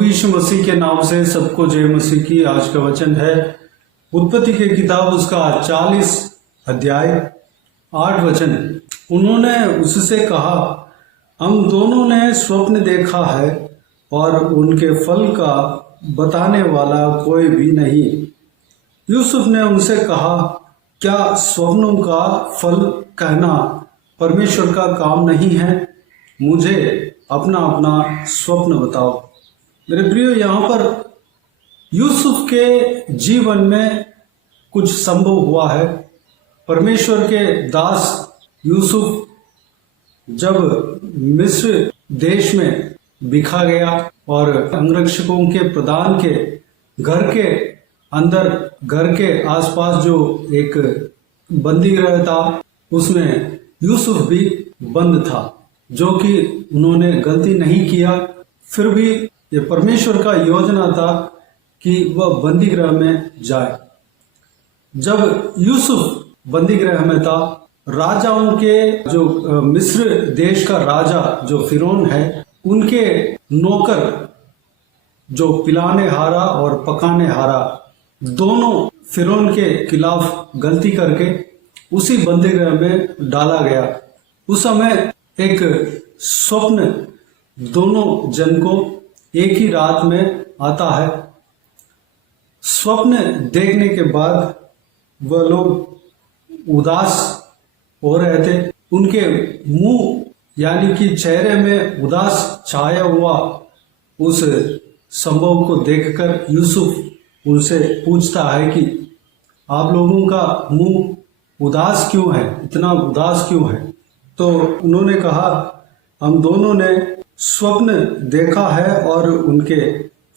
प्रभु यीशु मसीह के नाम से सबको जय मसीह की। आज का वचन है उत्पत्ति की किताब उसका 40 अध्याय 8 वचन। उन्होंने उससे कहा, हम दोनों ने स्वप्न देखा है और उनके फल का बताने वाला कोई भी नहीं। यूसुफ ने उनसे कहा, क्या स्वप्नों का फल कहना परमेश्वर का काम नहीं है? मुझे अपना अपना स्वप्न बताओ। मेरे प्रियो, यहाँ पर यूसुफ के जीवन में कुछ संभव हुआ है। परमेश्वर के दास यूसुफ जब मिस्र देश में बिखा गया और अंगरक्षकों के प्रधान के घर के अंदर, घर के आसपास जो एक बंदी गृह था, उसमें यूसुफ भी बंद था, जो कि उन्होंने गलती नहीं किया। फिर भी ये परमेश्वर का योजना था कि वह बंदी गृह में जाए। जब यूसुफ बंदी गृह में था, राजाओं के जो मिस्र देश का राजा जो फिरौन है, उनके नौकर जो पिलाने हारा और पकाने हारा, दोनों फिरौन के खिलाफ गलती करके उसी बंदी गृह में डाला गया। उस समय एक स्वप्न दोनों जन को एक ही रात में आता है। स्वप्न देखने के बाद वह लोग उदास हो रहे थे। उनके मुंह यानी कि चेहरे में उदास छाया हुआ उस संभव को देखकर यूसुफ उनसे पूछता है कि आप लोगों का मुंह उदास क्यों है, इतना उदास क्यों है? तो उन्होंने कहा, हम दोनों ने स्वप्न देखा है और उनके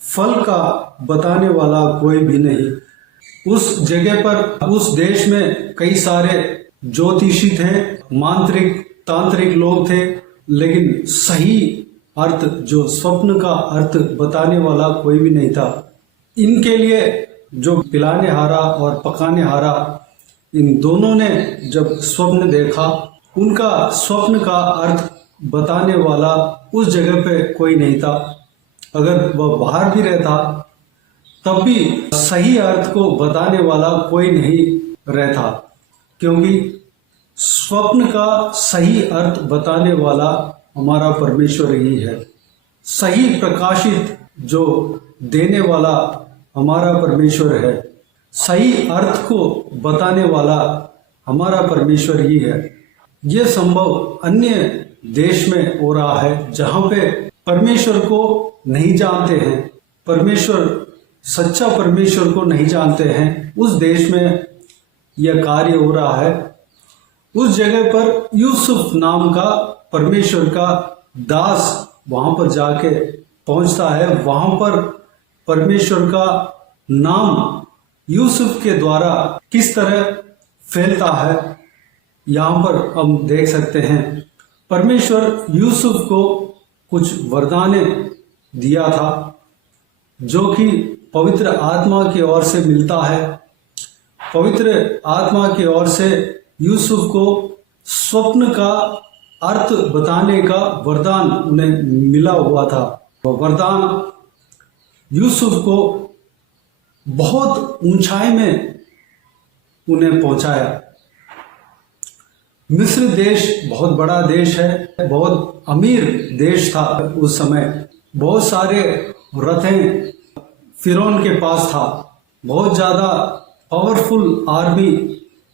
फल का बताने वाला कोई भी नहीं। उस जगह पर, उस देश में कई सारे ज्योतिषी थे, मांत्रिक तांत्रिक लोग थे, लेकिन सही अर्थ, जो स्वप्न का अर्थ बताने वाला कोई भी नहीं था। इनके लिए जो पिलाने हारा और पकाने हारा, इन दोनों ने जब स्वप्न देखा, उनका स्वप्न का अर्थ बताने वाला उस जगह पे कोई नहीं था। अगर वह बाहर भी रहता तब भी सही अर्थ को बताने वाला कोई नहीं रहता, क्योंकि स्वप्न का सही अर्थ बताने वाला हमारा परमेश्वर ही है। सही प्रकाशित जो देने वाला हमारा परमेश्वर है। सही अर्थ को बताने वाला हमारा परमेश्वर ही है। ये संभव अन्य देश में हो रहा है, जहां पे परमेश्वर को नहीं जानते हैं, परमेश्वर, सच्चा परमेश्वर को नहीं जानते हैं। उस देश में यह कार्य हो रहा है। उस जगह पर यूसुफ नाम का परमेश्वर का दास वहां पर जाके पहुंचता है। वहां पर परमेश्वर का नाम यूसुफ के द्वारा किस तरह फैलता है, यहाँ पर हम देख सकते हैं। परमेश्वर यूसुफ को कुछ वरदाने दिया था, जो कि पवित्र आत्मा की ओर से मिलता है। पवित्र आत्मा की ओर से यूसुफ को स्वप्न का अर्थ बताने का वरदान उन्हें मिला हुआ था। वह वरदान यूसुफ को बहुत ऊंचाई में उन्हें पहुंचाया। मिस्र देश बहुत बड़ा देश है, बहुत अमीर देश था उस समय। बहुत सारे रथें फिरौन के पास था, बहुत ज्यादा पावरफुल आर्मी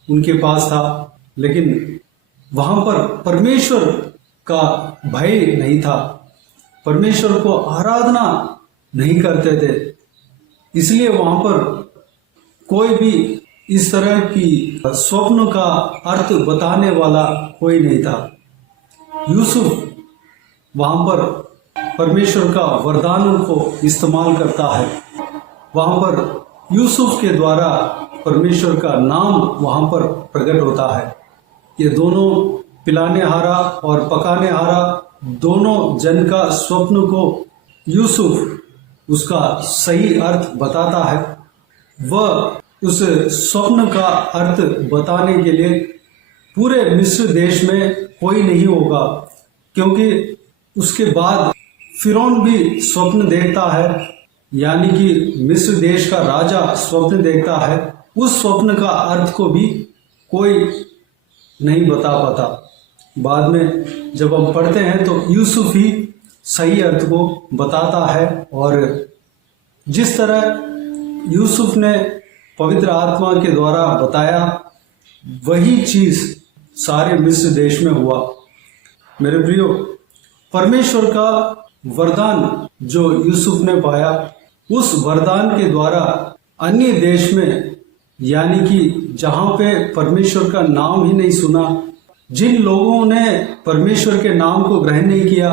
उनके पास था, लेकिन वहां पर परमेश्वर का भय नहीं था। परमेश्वर को आराधना नहीं करते थे, इसलिए वहां पर कोई भी इस तरह की स्वप्न का अर्थ बताने वाला कोई नहीं था। यूसुफ वहां पर परमेश्वर का वरदानों को इस्तेमाल करता है। वहां पर यूसुफ के द्वारा परमेश्वर का नाम वहां पर प्रकट होता है। ये दोनों पिलाने हारा और पकाने हारा, दोनों जन का स्वप्न को यूसुफ उसका सही अर्थ बताता है। वह उस स्वप्न का अर्थ बताने के लिए पूरे मिस्र देश में कोई नहीं होगा, क्योंकि उसके बाद फिरौन भी स्वप्न देखता है, यानी कि मिस्र देश का राजा स्वप्न देखता है। उस स्वप्न का अर्थ को भी कोई नहीं बता पाता। बाद में जब हम पढ़ते हैं तो यूसुफ ही सही अर्थ को बताता है, और जिस तरह यूसुफ ने पवित्र आत्मा के द्वारा बताया वही चीज सारे मिस्र देश में हुआ। मेरे प्रियो, परमेश्वर का वरदान जो यूसुफ ने पाया, उस वरदान के द्वारा अन्य देश में, यानी कि जहां पे परमेश्वर का नाम ही नहीं सुना, जिन लोगों ने परमेश्वर के नाम को ग्रहण नहीं किया,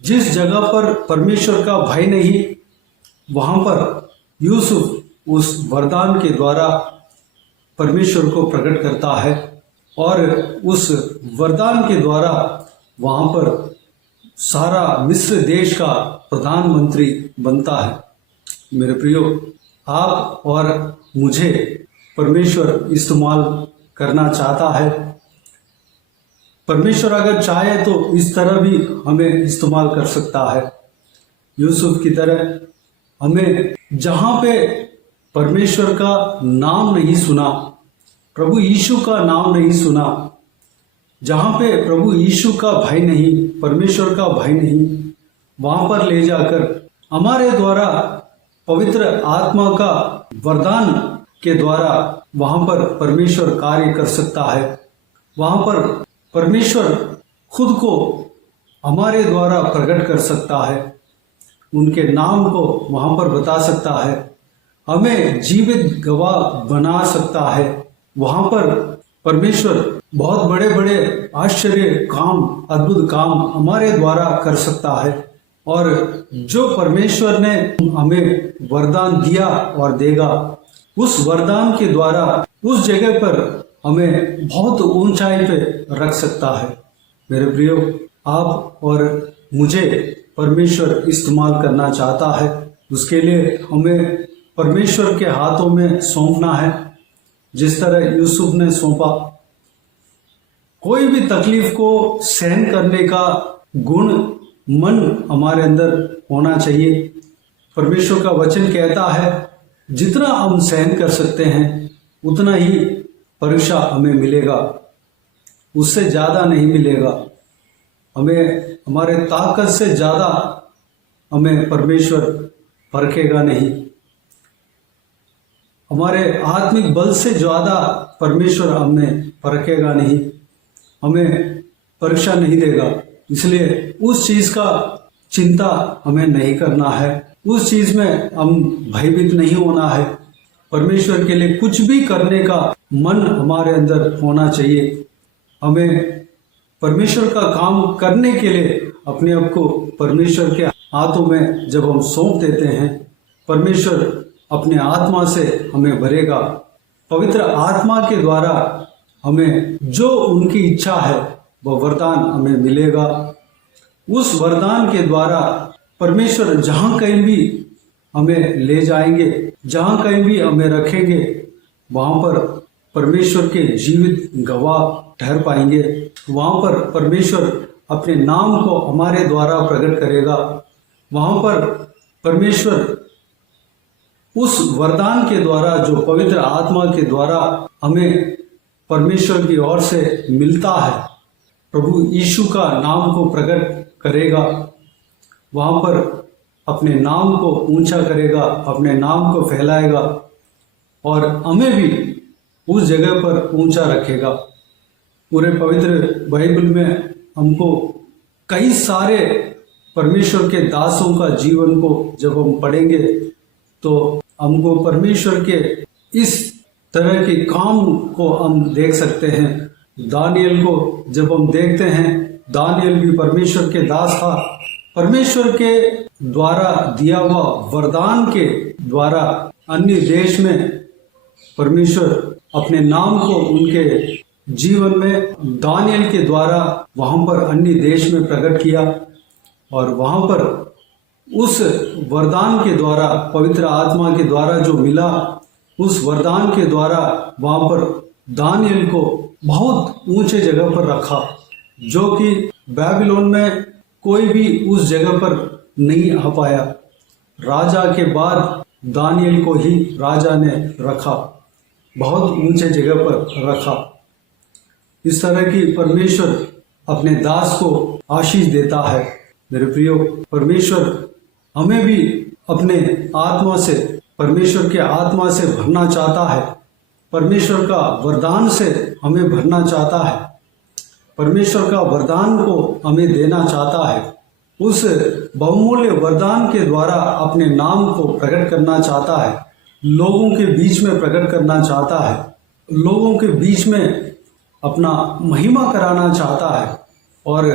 जिस जगह पर परमेश्वर का भय नहीं, वहां पर यूसुफ उस वरदान के द्वारा परमेश्वर को प्रकट करता है, और उस वरदान के द्वारा वहां पर सारा मिस्र देश का प्रधानमंत्री बनता है। मेरे प्रियो, आप और मुझे परमेश्वर इस्तेमाल करना चाहता है। परमेश्वर अगर चाहे तो इस तरह भी हमें इस्तेमाल कर सकता है। यूसुफ की तरह हमें जहां पे परमेश्वर का नाम नहीं सुना, प्रभु यीशु का नाम नहीं सुना, जहां पे प्रभु यीशु का भय नहीं, परमेश्वर का भय नहीं, वहां पर ले जाकर हमारे द्वारा पवित्र आत्मा का वरदान के द्वारा वहां पर परमेश्वर कार्य कर सकता है। वहां पर परमेश्वर खुद को हमारे द्वारा प्रकट कर सकता है, उनके नाम को वहां पर बता सकता है, हमें जीवित गवाह बना सकता है। वहां पर परमेश्वर बहुत बड़े बड़े आश्चर्य काम, अद्भुत काम हमारे द्वारा कर सकता है। और जो परमेश्वर ने हमें वरदान दिया और देगा, उस वरदान के द्वारा उस जगह पर हमें बहुत ऊंचाई पे रख सकता है। मेरे प्रियो, आप और मुझे परमेश्वर इस्तेमाल करना चाहता है। उसके लिए हमें परमेश्वर के हाथों में सौंपना है, जिस तरह यूसुफ ने सौंपा। कोई भी तकलीफ को सहन करने का गुण, मन हमारे अंदर होना चाहिए। परमेश्वर का वचन कहता है, जितना हम सहन कर सकते हैं उतना ही परीक्षा हमें मिलेगा, उससे ज्यादा नहीं मिलेगा। हमें हमारे ताकत से ज्यादा हमें परमेश्वर परखेगा नहीं, हमारे आत्मिक बल से ज्यादा परमेश्वर हमें परखेगा नहीं, हमें परीक्षा नहीं देगा। इसलिए उस चीज का चिंता हमें नहीं करना है, उस चीज में हम भयभीत नहीं होना है। परमेश्वर के लिए कुछ भी करने का मन हमारे अंदर होना चाहिए। हमें परमेश्वर का काम करने के लिए अपने आप को परमेश्वर के हाथों में जब हम सौंप देते हैं, परमेश्वर अपने आत्मा से हमें भरेगा। पवित्र आत्मा के द्वारा हमें जो उनकी इच्छा है वह वरदान हमें मिलेगा। उस वरदान के द्वारा परमेश्वर जहां कहीं भी हमें ले जाएंगे, जहां कहीं भी हमें रखेंगे, वहां पर परमेश्वर के जीवित गवाह ठहर पाएंगे। वहां पर परमेश्वर अपने नाम को हमारे द्वारा प्रकट करेगा। वहां पर परमेश्वर उस वरदान के द्वारा, जो पवित्र आत्मा के द्वारा हमें परमेश्वर की ओर से मिलता है, प्रभु यीशु का नाम को प्रकट करेगा। वहां पर अपने नाम को ऊंचा करेगा, अपने नाम को फैलाएगा और हमें भी उस जगह पर ऊंचा रखेगा। पूरे पवित्र बाइबल में हमको कई सारे परमेश्वर के दासों का जीवन को जब हम पढ़ेंगे तो हमको परमेश्वर के इस तरह के काम को हम देख सकते हैं। दानियल को जब हम देखते हैं, दानियल भी परमेश्वर के दास था। परमेश्वर के द्वारा दिया हुआ वरदान के द्वारा अन्य देश में परमेश्वर अपने नाम को उनके जीवन में दानियल के द्वारा वहां पर अन्य देश में प्रकट किया। और वहां पर उस वरदान के द्वारा, पवित्र आत्मा के द्वारा जो मिला, उस वरदान के द्वारा वहां पर दानियल को बहुत ऊंचे जगह पर रखा, जो कि बेबीलोन में कोई भी उस जगह पर नहीं आ पाया। राजा के बाद दानियल को ही राजा ने रखा, बहुत ऊंचे जगह पर रखा। इस तरह की परमेश्वर अपने दास को आशीष देता है। मेरे प्रियो, परमेश्वर हमें भी अपने आत्मा से, परमेश्वर के आत्मा से भरना चाहता है। परमेश्वर का वरदान से हमें भरना चाहता है। परमेश्वर का वरदान को हमें देना चाहता है। उस बहुमूल्य वरदान के द्वारा अपने नाम को प्रकट करना चाहता है, लोगों के बीच में प्रकट करना चाहता है, लोगों के बीच में अपना महिमा कराना चाहता है और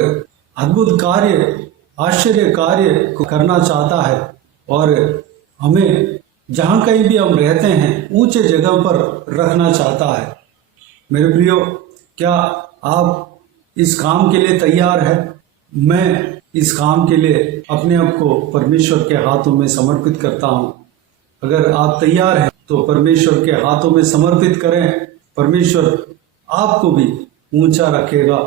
अद्भुत कार्य, आश्चर्य कार्य को करना चाहता है। और हमें जहाँ कहीं भी हम रहते हैं ऊंचे जगह पर रखना चाहता है। मेरे प्रियो, क्या आप इस काम के लिए तैयार है? मैं इस काम के लिए अपने आप को परमेश्वर के हाथों में समर्पित करता हूँ। अगर आप तैयार हैं तो परमेश्वर के हाथों में समर्पित करें। परमेश्वर आपको भी ऊंचा रखेगा,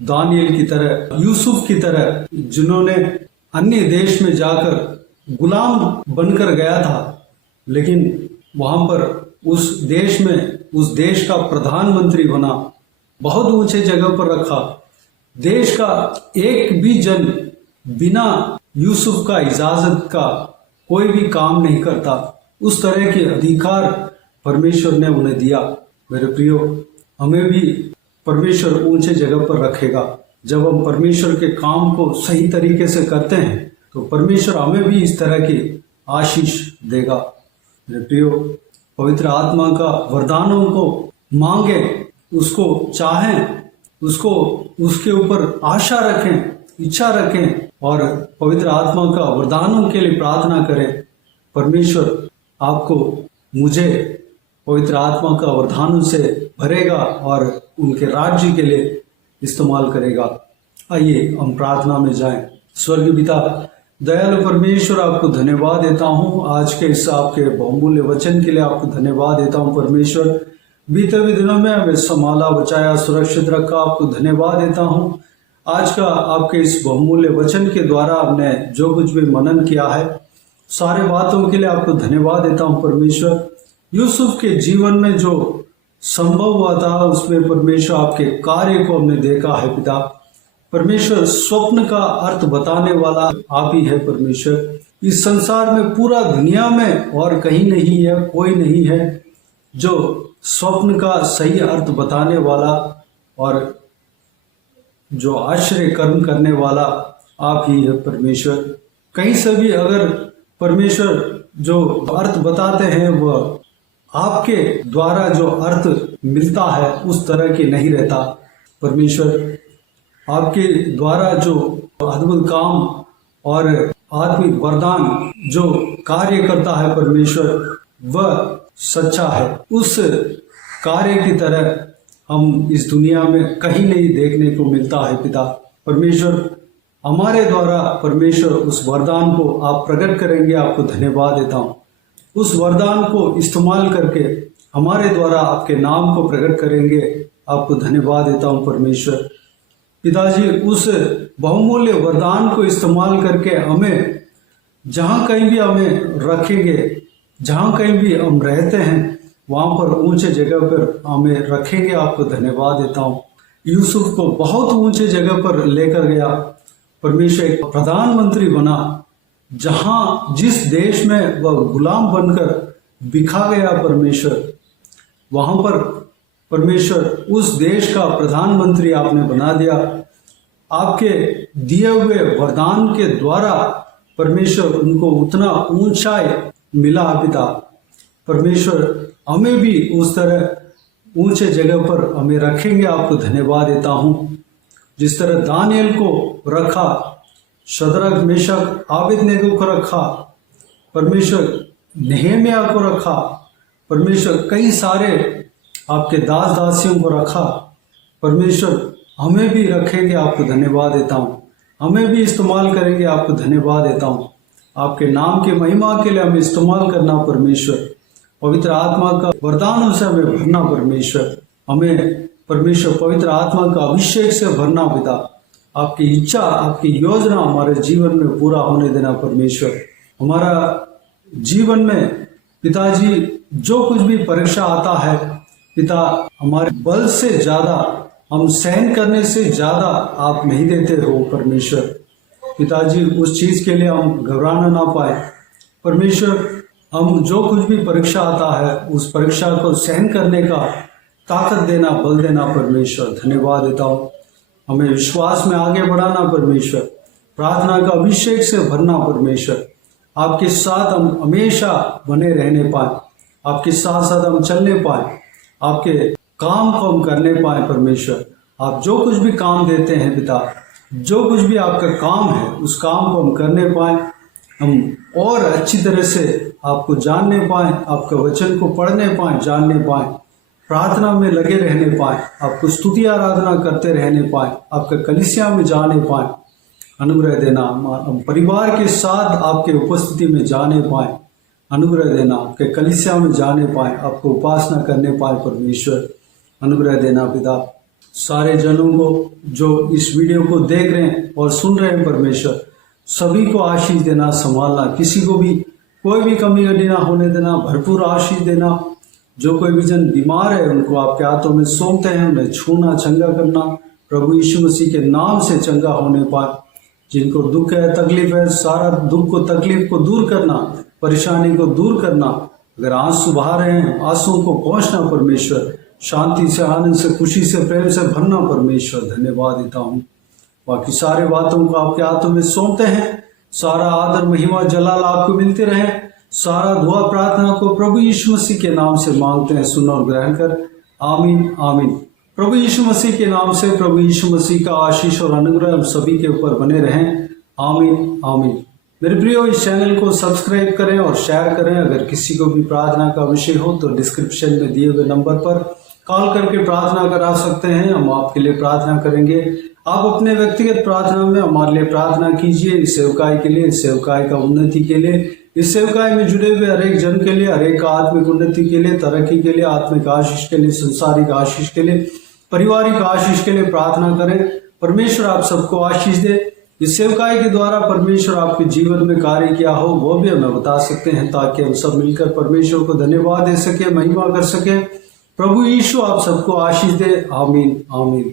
दानियल की तरह, यूसुफ की तरह, जिन्होंने अन्य देश में जाकर गुलाम बनकर गया था, लेकिन वहां पर उस देश में उस देश का प्रधानमंत्री बना, बहुत ऊंचे जगह पर रखा। देश का एक भी जन बिना यूसुफ का इजाजत का कोई भी काम नहीं करता। उस तरह के अधिकार परमेश्वर ने उन्हें दिया। मेरे प्रियो, हमें भी परमेश्वर ऊंचे जगह पर रखेगा। जब हम परमेश्वर के काम को सही तरीके से करते हैं तो परमेश्वर हमें भी इस तरह की आशीष देगा। मेरे प्रियो, पवित्र आत्मा का वरदानों को मांगे, उसको चाहें, उसको उसके ऊपर आशा रखें, इच्छा रखें और पवित्र आत्मा का वरदानों के लिए प्रार्थना करें। परमेश्वर आपको, मुझे पवित्र आत्मा का वरदानों से भरेगा और उनके राज्य के लिए इस्तेमाल करेगा। आइए हम प्रार्थना में जाएं। स्वर्गीय पिता, दयालु परमेश्वर, आपको धन्यवाद देता हूँ आज के इस आपके बहुमूल्य वचन के लिए। आपको धन्यवाद देता हूँ परमेश्वर, बीते हुए दिनों में हमें संभाला, बचाया, सुरक्षित रखा। आपको धन्यवाद देता हूँ आज का आपके इस बहुमूल्य वचन के द्वारा हमने जो कुछ भी मनन किया है, सारे बातों के लिए आपको धन्यवाद देता हूँ परमेश्वर। यूसुफ के जीवन में जो संभव हुआ था उसमें परमेश्वर आपके कार्य को हमने देखा है पिता। परमेश्वर, स्वप्न का अर्थ बताने वाला आप ही है परमेश्वर। इस संसार में, पूरा दुनिया में और कहीं नहीं है, कोई नहीं है जो स्वप्न का सही अर्थ बताने वाला और जो आश्चर्य कर्म करने वाला आप ही है परमेश्वर। कहीं से भी अगर परमेश्वर जो अर्थ बताते हैं वह आपके द्वारा जो अर्थ मिलता है उस तरह की नहीं रहता परमेश्वर। आपके द्वारा जो अद्भुत काम और आत्मिक वरदान जो कार्य करता है परमेश्वर, वह सच्चा है। उस कार्य की तरह हम इस दुनिया में कहीं नहीं देखने को मिलता है पिता। परमेश्वर, हमारे द्वारा परमेश्वर उस वरदान को आप प्रकट करेंगे, आपको धन्यवाद देता हूँ। उस वरदान को इस्तेमाल करके हमारे द्वारा आपके नाम को प्रकट करेंगे, आपको धन्यवाद देता हूँ परमेश्वर। पिताजी, उस बहुमूल्य वरदान को इस्तेमाल करके हमें जहाँ कहीं भी हमें रखेंगे, जहाँ कहीं भी हम रहते हैं वहाँ पर ऊंचे जगह पर हमें रखेंगे, आपको धन्यवाद देता हूँ। यूसुफ को बहुत ऊंचे जगह पर लेकर गया परमेश्वर, एक प्रधानमंत्री बना। जहाँ जिस देश में वह गुलाम बनकर बिखा गया परमेश्वर, वहाँ पर परमेश्वर उस देश का प्रधानमंत्री आपने बना दिया। आपके दिए हुए वरदान के द्वारा परमेश्वर उनको उतना ऊंचाई मिला पिता। परमेश्वर, हमें भी उस तरह ऊंचे जगह पर हमें रखेंगे, आपको धन्यवाद देता हूँ। जिस तरह दानियल को रखा, शद्रक, मेशक, आबेदनेगो को रखा, परमेश्वर नेहेमिया को रखा, परमेश्वर कई सारे आपके दास दासियों को रखा, परमेश्वर हमें भी रखेंगे, आपको धन्यवाद देता हूँ। हमें भी इस्तेमाल करेंगे, आपको धन्यवाद देता हूँ। आपके नाम के महिमा के लिए हमें इस्तेमाल करना परमेश्वर। पवित्र आत्मा का वरदानों से हमें भरना परमेश्वर। हमें परमेश्वर पवित्र आत्मा का अभिषेक से भरना पिता। आपकी इच्छा, आपकी योजना हमारे जीवन में पूरा होने देना परमेश्वर। हमारा जीवन में पिताजी जो कुछ भी परीक्षा आता है पिता, हमारे बल से ज्यादा, हम सहन करने से ज्यादा आप नहीं देते हो परमेश्वर। पिताजी उस चीज के लिए हम घबराना ना पाए परमेश्वर। हम जो कुछ भी परीक्षा आता है उस परीक्षा को सहन करने का ताकत देना, बल देना परमेश्वर। धन्यवाद देता हूँ। हमें विश्वास में आगे बढ़ाना परमेश्वर, प्रार्थना का अभिषेक से भरना परमेश्वर। आपके साथ हम हमेशा बने रहने पाए, आपके साथ साथ हम चलने पाए, आपके काम को हम करने पाए परमेश्वर। आप जो कुछ भी काम देते हैं पिता, जो कुछ भी आपका काम है उस काम को हम करने पाए, हम और अच्छी तरह से आपको जानने पाए, आपके वचन को पढ़ने पाए, जानने पाए, प्रार्थना में लगे रहने पाए, आपको स्तुति आराधना करते रहने पाए, आपके कलीसिया में जाने पाए। अनुग्रह देना, हम परिवार के साथ आपके उपस्थिति में जाने पाए। अनुग्रह देना, आपके कलीसिया में जाने पाए, आपको उपासना करने पाए परमेश्वर। अनुग्रह देना पिता। सारे जनों को जो इस वीडियो को देख रहे हैं और सुन रहे हैं परमेश्वर, सभी को आशीष देना, संभालना, किसी को भी कोई भी कमी ना होने देना, भरपूर आशीष देना। जो कोई भी जन बीमार है उनको आपके हाथों में सौंपते हैं, उन्हें छूना, चंगा करना प्रभु यीशु मसीह के नाम से चंगा होने पाए। जिनको दुख है, तकलीफ है, सारा दुख को, तकलीफ को दूर करना, परेशानी को दूर करना। अगर आंसू बहा रहे हैं, आंसुओं को पहुंचना परमेश्वर, शांति से, आनंद से, खुशी से, प्रेम से भरना परमेश्वर। धन्यवाद देता हूँ। बाकी सारे बातों को आपके हाथों में सौंपते हैं। सारा आदर, महिमा, जलाल आपको मिलते रहे। सारा दुआ प्रार्थना को प्रभु यीशु मसीह के नाम से मांगते हैं, सुन और ग्रहण कर। आमीन आमीन। प्रभु यीशु मसीह के नाम से प्रभु यीशु मसीह का आशीष और अनुग्रह हम सभी के ऊपर बने रहें। आमीन आमीन। मेरे प्रियो, इस चैनल को सब्सक्राइब करें और शेयर करें। अगर किसी को भी प्रार्थना का विषय हो तो डिस्क्रिप्शन में दिए हुए नंबर पर कॉल करके प्रार्थना करा सकते हैं। हम आपके लिए प्रार्थना करेंगे। आप अपने व्यक्तिगत प्रार्थना में हमारे लिए प्रार्थना कीजिए, इस सेवकाई के लिए, इस सेवकाई का उन्नति के लिए, इस सेवकाई में जुड़े हुए हर एक जन के लिए, हर एक आत्मिक उन्नति के लिए, तरक्की के लिए, आत्मिक आशीष के लिए, संसारिक आशीष के लिए, पारिवारिक आशीष के लिए प्रार्थना करें। परमेश्वर आप सबको आशीष दे। इस सेवकाई के द्वारा परमेश्वर आपके जीवन में कार्य किया हो वो भी हमें बता सकते हैं, ताकि हम सब मिलकर परमेश्वर को धन्यवाद दे सके, महिमा कर सके। प्रभु यीशु आप सबको आशीष दे। आमीन आमीन।